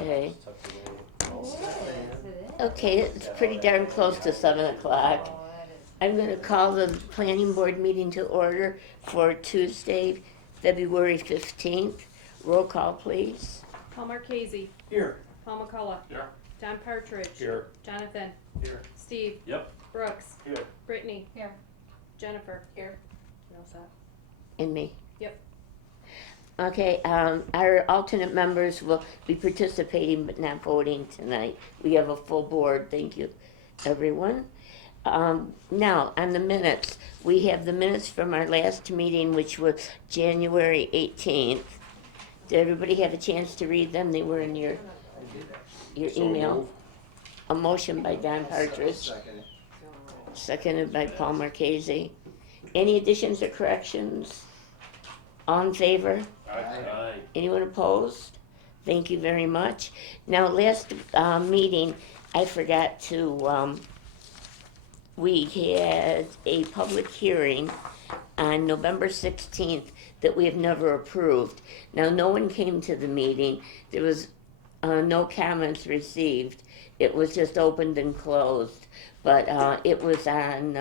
Okay. Okay, it's pretty darn close to 7 o'clock. I'm going to call the planning board meeting to order for Tuesday, February 15th. Roll call, please. Paul Marchese. Here. Paul McCullough. Here. John Partridge. Here. Jonathan. Here. Steve. Yep. Brooks. Here. Brittany. Here. Jennifer. Here. You all set? And me. Yep. Okay, our alternate members will be participating but not voting tonight. We have a full board, thank you, everyone. Now, on the minutes, we have the minutes from our last meeting, which was January 18th. Did everybody have a chance to read them? They were in your email. A motion by Don Partridge, seconded by Paul Marchese. Any additions or corrections? All in favor? Aye. Anyone opposed? Thank you very much. Now, last meeting, I forgot to, we had a public hearing on November 16th that we have never approved. Now, no one came to the meeting. There was no comments received. It was just opened and closed. But it was on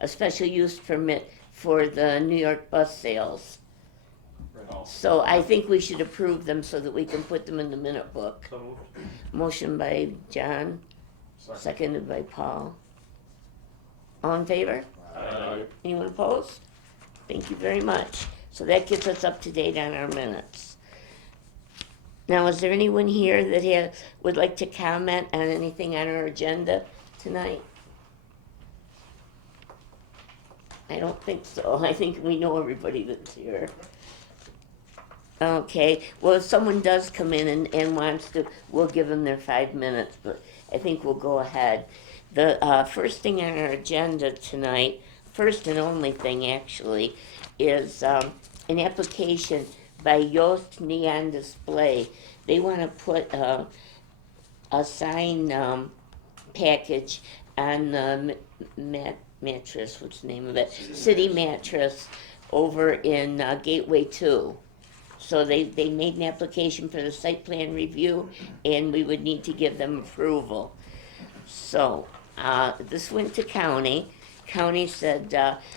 a special use permit for the New York bus sales. So I think we should approve them so that we can put them in the minute book. So moved. Motion by John, seconded by Paul. All in favor? Aye. Anyone opposed? Thank you very much. So that gets us up to date on our minutes. Now, is there anyone here that would like to comment on anything on our agenda tonight? I don't think so. I think we know everybody that's here. Okay, well, if someone does come in and wants to, we'll give them their 5 minutes, but I think we'll go ahead. The first thing on our agenda tonight, first and only thing actually, is an application by Yost Neon Display. They want to put a sign package on the mattress, what's the name of it? City Mattress over in Gateway 2. So they made an application for the site plan review, and we would need to give them approval. So this went to county. County said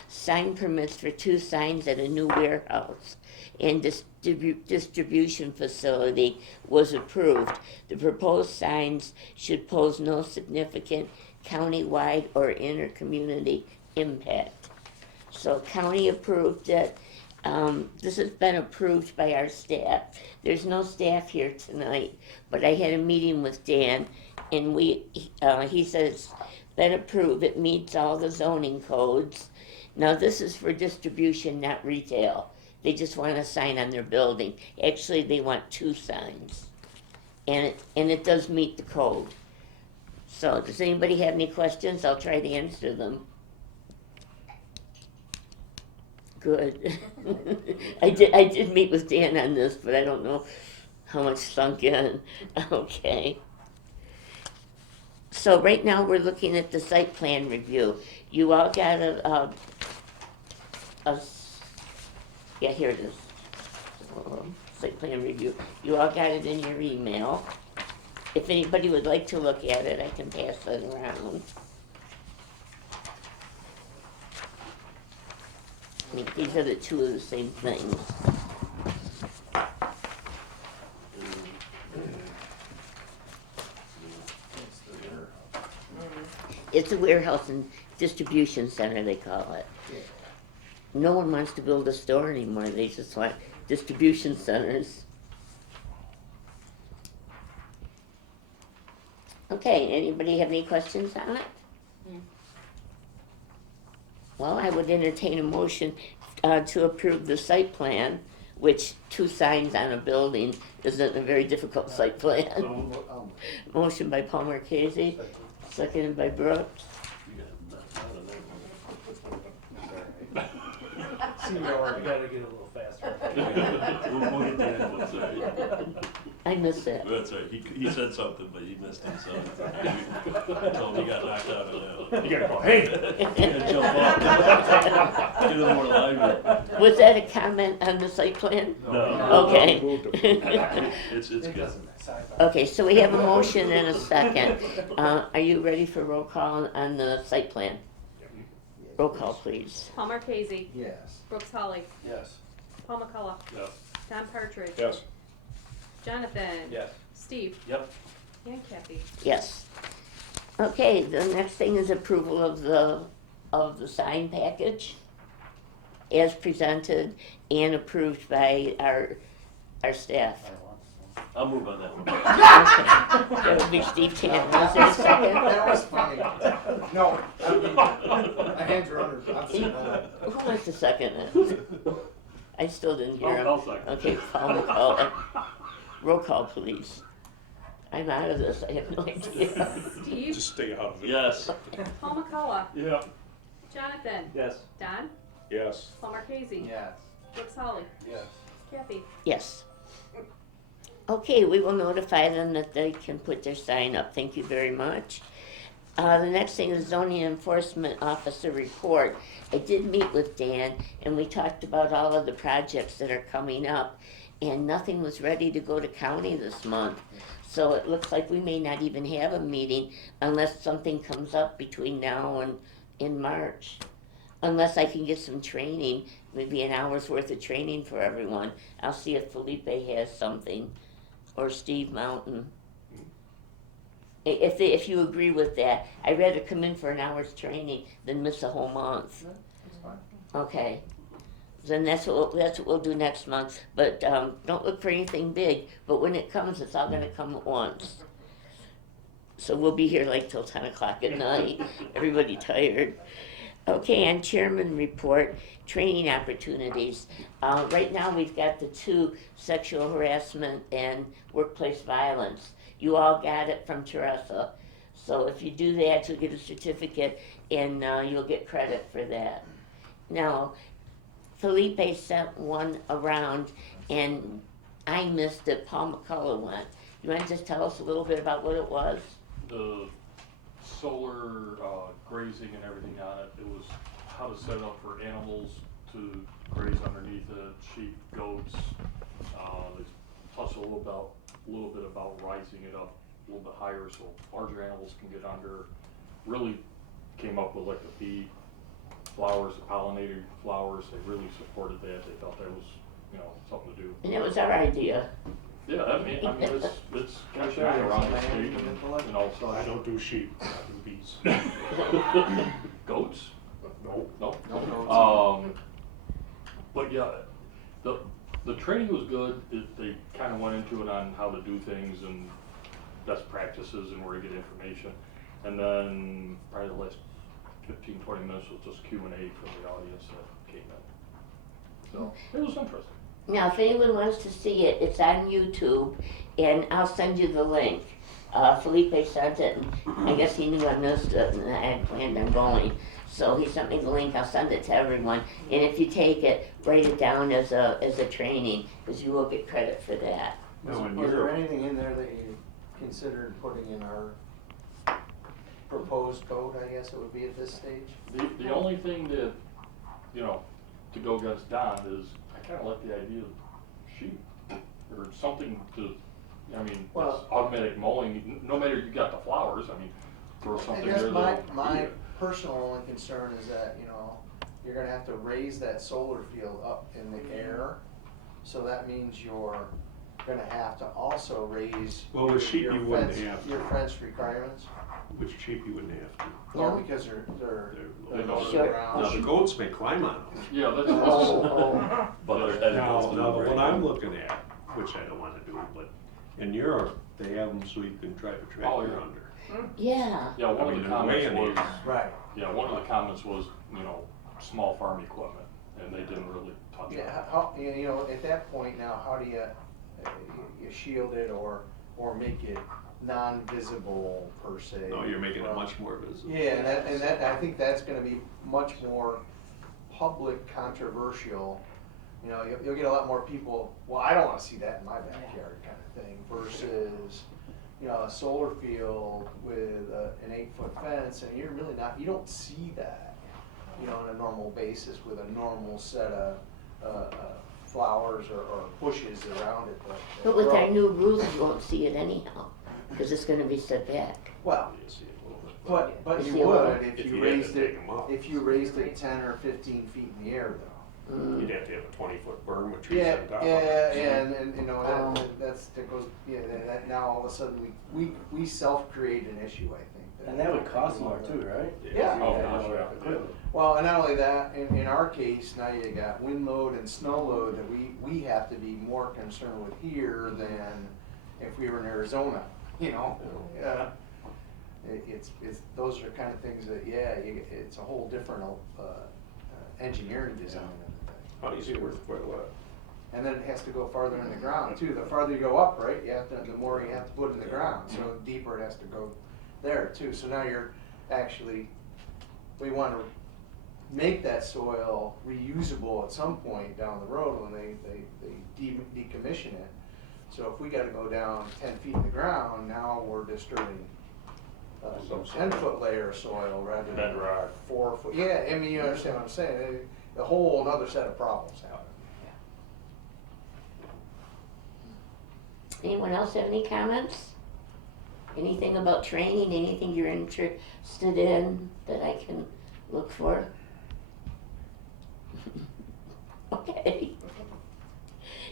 sign permits for 2 signs at a new warehouse and distribution facility was approved. The proposed signs should pose no significant county-wide or inter-community impact. So county approved it. This has been approved by our staff. There's no staff here tonight, but I had a meeting with Dan, and he said it's been approved. It meets all the zoning codes. Now, this is for distribution, not retail. They just want a sign on their building. Actually, they want 2 signs, and it does meet the code. So, does anybody have any questions? I'll try to answer them. Good. I did meet with Dan on this, but I don't know how much sunk in. Okay. So right now we're looking at the site plan review. You all got yeah, here it is. Site plan review. You all got it in your email. If anybody would like to look at it, I can pass it around. I mean, these are the 2 of the same things. It's a warehouse and distribution center, they call it. No one wants to build a store anymore. They just want distribution centers. Okay, anybody have any questions on it? Well, I would entertain a motion to approve the site plan, which 2 signs on a building isn't a very difficult site plan. Motion by Paul Marchese, seconded by Brooks. See, you gotta get a little faster. I missed it. That's right, he said something, but he missed it, so told him he got knocked out on that one. You gotta go, hey! You gotta jump off. Get a little more lively. Was that a comment on the site plan? No. Okay. It's good. Okay, so we have a motion and a second. Are you ready for roll call on the site plan? Roll call, please. Paul Marquesi, Yes. Brooks Holly, Yes. Paul McCullough, Yes. Tom Partridge, Yes. Jonathan, Yes. Steve, Yep. and Kathy. Yes. Okay, the next thing is approval of the sign package as presented and approved by our staff. I'll move on that one. Okay. That would be Steve Tanner. Is there a second? That was funny. No, my hands are under, I'm sitting on it. Who wants to second it? I still didn't hear him. I'll second. Okay, Paul McCullough. Roll call, please. I'm out of this, I have no idea. Steve, Just stay out of it. Yes. Paul McCullough, Yeah. Jonathan, Yes. Don, Yes. Paul Marquesi, Yes. Brooks Holly, Yes. Kathy. Yes. Okay, we will notify them that they can put their sign up. Thank you very much. The next thing is zoning enforcement officer report. I did meet with Dan and we talked about all of the projects that are coming up and nothing was ready to go to county this month. So it looks like we may not even have a meeting unless something comes up between now and in March. Unless I can get some training, maybe an hour's worth of training for everyone. I'll see if Felipe has something, or Steve Mountain. If you agree with that, I'd rather come in for an hour's training than miss a whole month. That's fine. Okay, then that's what we'll do next month. But don't look for anything big. But when it comes, it's all gonna come at once. So we'll be here like till 10 o'clock at night. Everybody tired. Okay, and chairman report, training opportunities. Right now, we've got the 2 sexual harassment and workplace violence. You all got it from Teresa. So if you do that, you'll get a certificate and you'll get credit for that. Now, Felipe sent one around and I missed it. Paul McCullough went. You want to just tell us a little bit about what it was? The solar grazing and everything on it. It was how to set it up for animals to graze underneath it, sheep, goats. They touched a little bit about rising it up a little bit higher so larger animals can get under. Really came up with like the bee flowers, the pollinated flowers. They really supported that. They thought that was, something to do. And it was our idea. Yeah, I mean, it's kind of shiny around the state and so. I don't do sheep, I do bees. Goats? No. No? No. But yeah, the training was good. They kind of went into it on how to do things and best practices and where to get information. And then probably the last 15-20 minutes was just Q&A from the audience that came in. So it was interesting. Now, if anyone wants to see it, it's on YouTube, and I'll send you the link. Felipe sent it, and I guess he knew I missed it, and I had planned on going. So he sent me the link. I'll send it to everyone. And if you take it, write it down as a training, because you will get credit for that. Was there anything in there that you considered putting in our proposed code, I guess it would be at this stage? The only thing that, to go against Don is I kind of like the idea of sheep or something to, Well- that's automatic mowing. No matter you got the flowers, throw I something guess there. my that'll- personal only concern is that, you're gonna have to raise that solar field up in the air. So that means you're gonna have to also raise Well, with sheep your you wouldn't fence- have to. your fence requirements. With sheep you wouldn't have to. Well, No. because they're They don't- Sure. around. Now, the goats may climb on them. Yeah, that's Oh, But they're headed Now, to the right one now. I'm looking at, which I don't wanna do, but in Europe, they have them so you can drive a Oh, tractor yeah. under. Yeah. Yeah, one of the they're comments way in the was, air. right. yeah, one of the comments was, small farm equipment, and they didn't really touch Yeah, on it. how, at that point now, how do you shield it or make it non-visible per se? No, you're making it from- much more visible. Yeah, and I think that's gonna be much more public controversial You know, you'll get a lot more people, well, I don't wanna see that in my backyard kind of thing, versus, you know, a solar field with an 8-foot fence, and you're really not, you don't see that, you know, on a normal basis with a normal set of, flowers or bushes around it. that But with grow. our new rules, you won't see it anyhow, because it's gonna be set back. Well, You see it a little bit. but You you see a would little- if If you you had to raised take it, 'em up. if you raised it 10 or 15 feet in the air though. You'd have to have a 20-foot berm with trees Yeah, on top of yeah, it. and you know, that goes, yeah, that now all of a sudden we self-create an issue, I think. And that would cost more too, right? Yeah. Oh, gosh, yeah. Well, and not only that, in our case, now you got wind load and snow load that we have to be more concerned with here than if we were in Arizona, you know? It's, those are kind of things that, it's a whole different, engineering design of the thing. Obviously worth quite a lot. And then it has to go farther in the ground too. The farther you go up, right, the more you have to put in the ground, so deeper it has to go there too. So now you're actually, we want to make that soil reusable at some point down the road when they decommission it. So if we gotta go down 10 feet in the ground, now we're disturbing a 10-foot layer of soil rather than Bedrock. 4 foot. Yeah, I mean, you understand what I'm saying? A whole another set of problems happen. Anyone else have any comments? Anything about training, anything you're interested in that I can look for? Okay.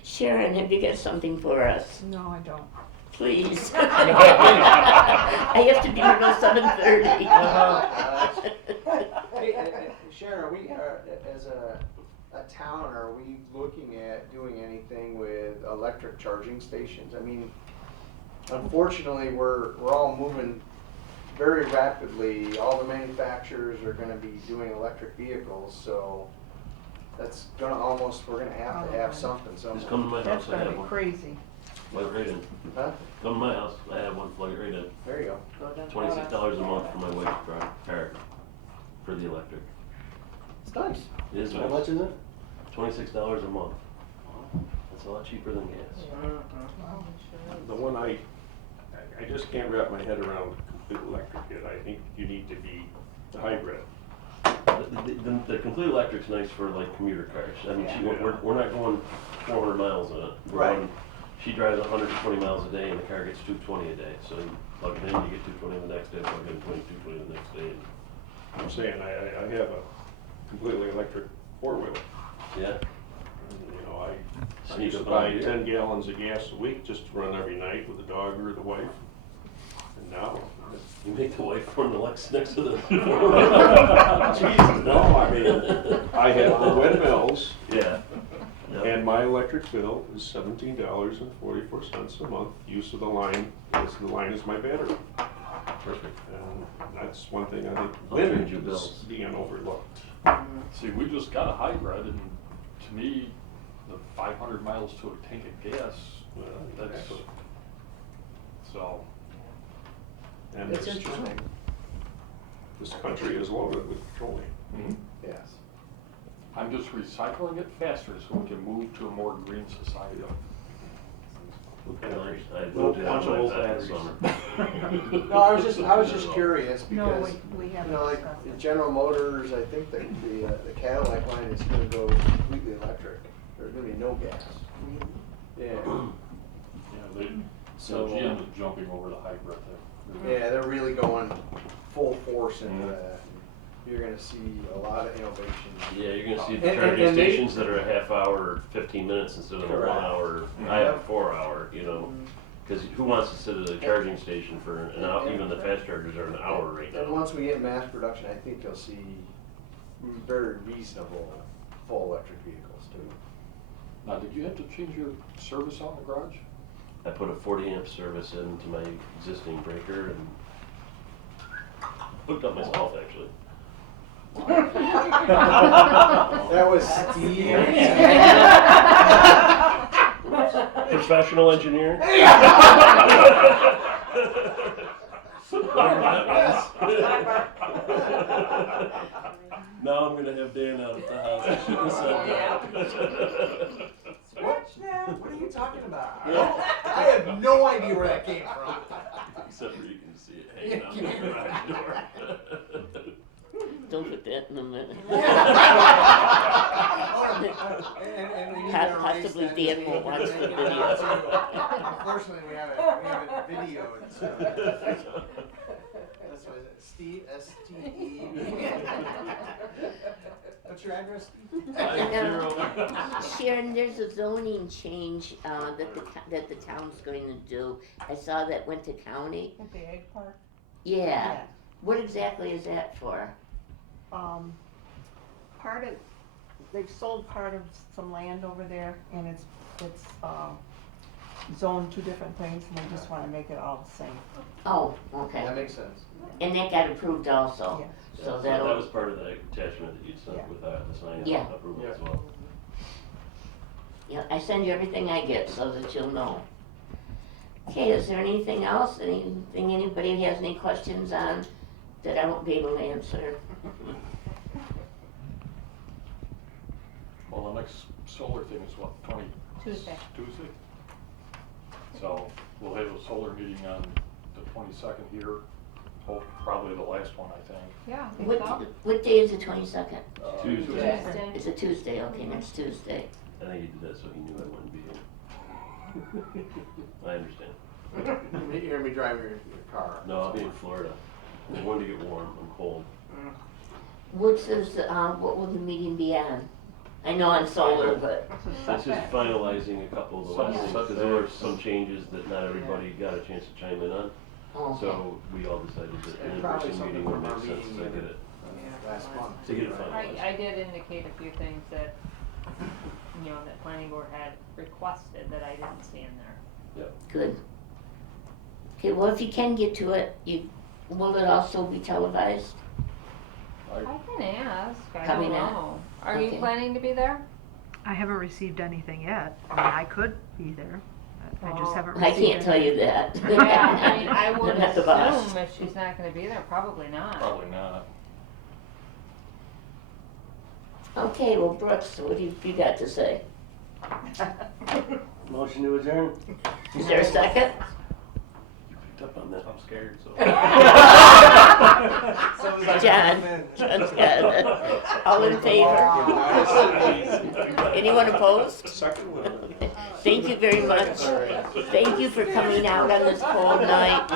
Sharon, have you got something for us? No, I don't. Please. I have to be here till 7:30. Hey, Sharon, are we, as a town, are we looking at doing anything with electric charging stations? I mean, unfortunately, we're all moving very rapidly. All the manufacturers are gonna be doing electric vehicles, so that's gonna we're gonna have to have something somewhere. Just come to my That's house, I gonna have be one. crazy. Plug right in. Huh? Come to my house, I have one, plug it right in. There you go. $26 a month for my wife's car, for the electric. It's nice. It is How nice. much is it? $26 a month. That's a lot cheaper than gas. The one I just can't wrap my head around complete electric yet. I think you need to be hybrid. The complete electric's nice for like commuter cars. I mean, we're not going 400 miles on it. We're Right. going- she drives 120 miles a day and the car gets 220 a day. So you plug it in, you get 220 the next day, plug it in 220 the next day. I'm saying I have a completely electric 4-wheeler. Yeah. You know, I Sneak used to up buy on you. 10 gallons of gas a week just to run every night with the dog or the wife. And now, You make the wife run the Lex next to the. Jesus, no, I mean, I have the windmills, Yeah. Yep. and my electric bill is $17.44 a month. Use of the line is my battery. Perfect. And that's one thing I think I'll trade women you is bills. being overlooked. See, we just got a hybrid, and to me, the 500 miles to a tank of gas, that's, so, And It's interesting. this country is loaded with petroleum. Yes. I'm just recycling it faster so we can move to a more green society. I No moved it out punchables my back this batteries. summer. No, I was just curious No, because, we you haven't know, like discussed it. General Motors, I think that the Cadillac line is gonna go completely electric. There's gonna be no gas. Yeah, Yeah, So, so GM is jumping over the hybrid thing. yeah, they're really going full force into that. You're gonna see a lot of innovation. Yeah, you're gonna see And- the charging and they- stations that are a half hour or 15 minutes instead of a Correct. 1 hour. I have a 4 hour, you know. Because who wants to sit at a charging station for an hour? Even the fast chargers are an hour right And now. once we get mass production, I think you'll see very reasonable full electric vehicles too. Now, did you have to change your service on the garage? I put a 40 amp service into my existing breaker and hooked up myself actually. That was Steve. Professional engineer. Whatever that means. Now I'm gonna have Dan out at the house. I shouldn't have said that. What are you talking about? I have no idea where that came from. Except for you can see it hanging out the garage door. Don't put that in the minute. And we need to erase Possibly that Dan name won't watch and the make it video. out too. Unfortunately, we have it videoed, so. That's what is it, Steve, S-T-E. What's your address, Steve? 50. Sharon, there's a zoning change that the town's going to do. I saw that went to county. At the egg park? Yeah. What exactly is that for? Part of, they've sold part of some land over there and it's zoned two different things and they just wanna make it all the same. Oh, okay. That makes sense. And that got approved also? Yeah. So That was that'll, part of the attachment that you'd sent Yeah. with the sign Yeah. approval as well. yeah, I send you everything I get so that you'll know. Okay, is there anything else? Anything anybody has any questions on that I won't be able to answer? Well, the next solar thing is what, Tuesday. Tuesday? So we'll have a solar meeting on the 22nd here, probably the last one, I think. Yeah, I think so. What day is the 22nd? Tuesday. Tuesday. It's a Tuesday, okay, next Tuesday. I think he did that so he knew I wouldn't be here. I understand. You hear me drive your car. No, I'll be in Florida. I wanted to get warm. I'm cold. What will the meeting be on? I know on solar, but, This is finalizing a couple of the last things, because there were some changes that not everybody got a chance to chime in on. okay. So we all decided that an And probably in-person something meeting would from our make sense meeting to get it. last month. To get it right? finalized. I did indicate a few things that, that planning board had requested that I didn't see in there. Good. Okay, well, if you can get to it, will it also be televised? I can ask, I don't Coming up. know. Are you Okay. planning to be there? I haven't received anything yet. I mean, I could be there. I just Oh. haven't I received can't tell you that. Yeah, I mean, I would I'm not the boss. assume if she's not gonna be there, probably not. Probably not. Okay, well, Brooks, what have you got to say? Motion to adjourn? Is there a second? Picked up on that. I'm scared, so. John's got it. All in favor? Anyone opposed? Second one. Thank you very much. Thank you for coming out on this cold night.